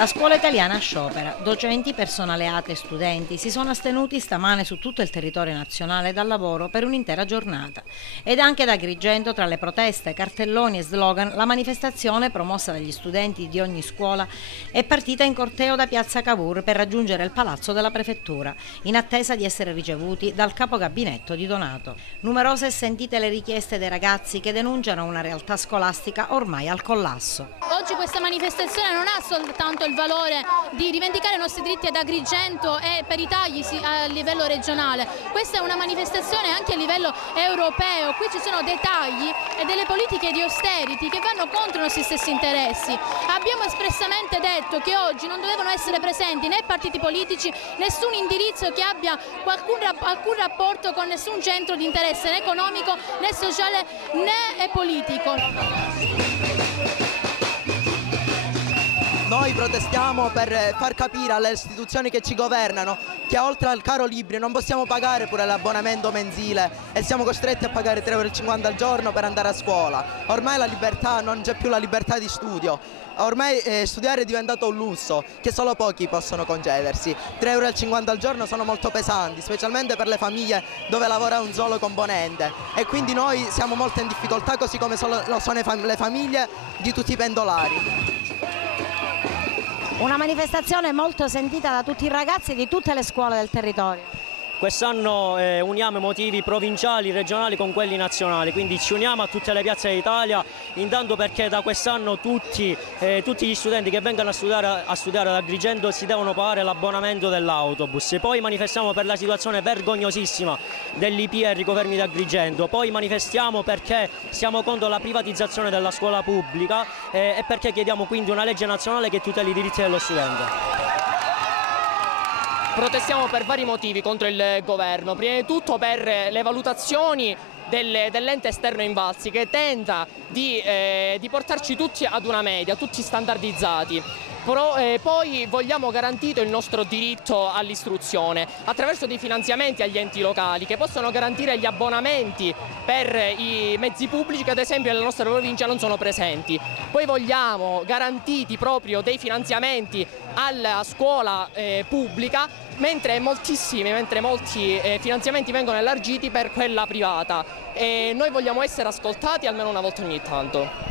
La scuola italiana sciopera. Docenti, personale ATE e studenti si sono astenuti stamane su tutto il territorio nazionale dal lavoro per un'intera giornata. Ed anche da Agrigento, tra le proteste, cartelloni e slogan, la manifestazione promossa dagli studenti di ogni scuola è partita in corteo da Piazza Cavour per raggiungere il palazzo della prefettura, in attesa di essere ricevuti dal capo gabinetto di Donato. Numerose e sentite le richieste dei ragazzi che denunciano una realtà scolastica ormai al collasso. Oggi questa manifestazione non ha soltanto il valore di rivendicare i nostri diritti ad Agrigento e per i tagli a livello regionale, questa è una manifestazione anche a livello europeo. Qui ci sono dei tagli e delle politiche di austerity che vanno contro i nostri stessi interessi. Abbiamo espressamente detto che oggi non dovevano essere presenti né partiti politici, nessun indirizzo che abbia alcun rapporto con nessun centro di interesse né economico né sociale né politico. Noi protestiamo per far capire alle istituzioni che ci governano che oltre al caro libri non possiamo pagare pure l'abbonamento mensile e siamo costretti a pagare 3,50 € al giorno per andare a scuola. Ormai la libertà, non c'è più la libertà di studio. Ormai studiare è diventato un lusso che solo pochi possono concedersi. 3,50 € al giorno sono molto pesanti, specialmente per le famiglie dove lavora un solo componente, e quindi noi siamo molto in difficoltà, così come lo sono le famiglie di tutti i pendolari. Una manifestazione molto sentita da tutti i ragazzi di tutte le scuole del territorio. Quest'anno uniamo i motivi provinciali, regionali con quelli nazionali, quindi ci uniamo a tutte le piazze d'Italia, intanto perché da quest'anno tutti gli studenti che vengono a studiare ad Agrigento si devono pagare l'abbonamento dell'autobus. Poi manifestiamo per la situazione vergognosissima dell'IPR Ricovermi di Agrigento, poi manifestiamo perché siamo contro la privatizzazione della scuola pubblica e perché chiediamo quindi una legge nazionale che tuteli i diritti dello studente. Protestiamo per vari motivi contro il governo, prima di tutto per le valutazioni dell'ente esterno Invalsi, che tenta di portarci tutti ad una media, tutti standardizzati. Poi vogliamo garantito il nostro diritto all'istruzione attraverso dei finanziamenti agli enti locali che possono garantire gli abbonamenti per i mezzi pubblici che ad esempio nella nostra provincia non sono presenti. Poi vogliamo garantiti proprio dei finanziamenti alla scuola pubblica, mentre molti finanziamenti vengono elargiti per quella privata, e noi vogliamo essere ascoltati almeno una volta ogni tanto.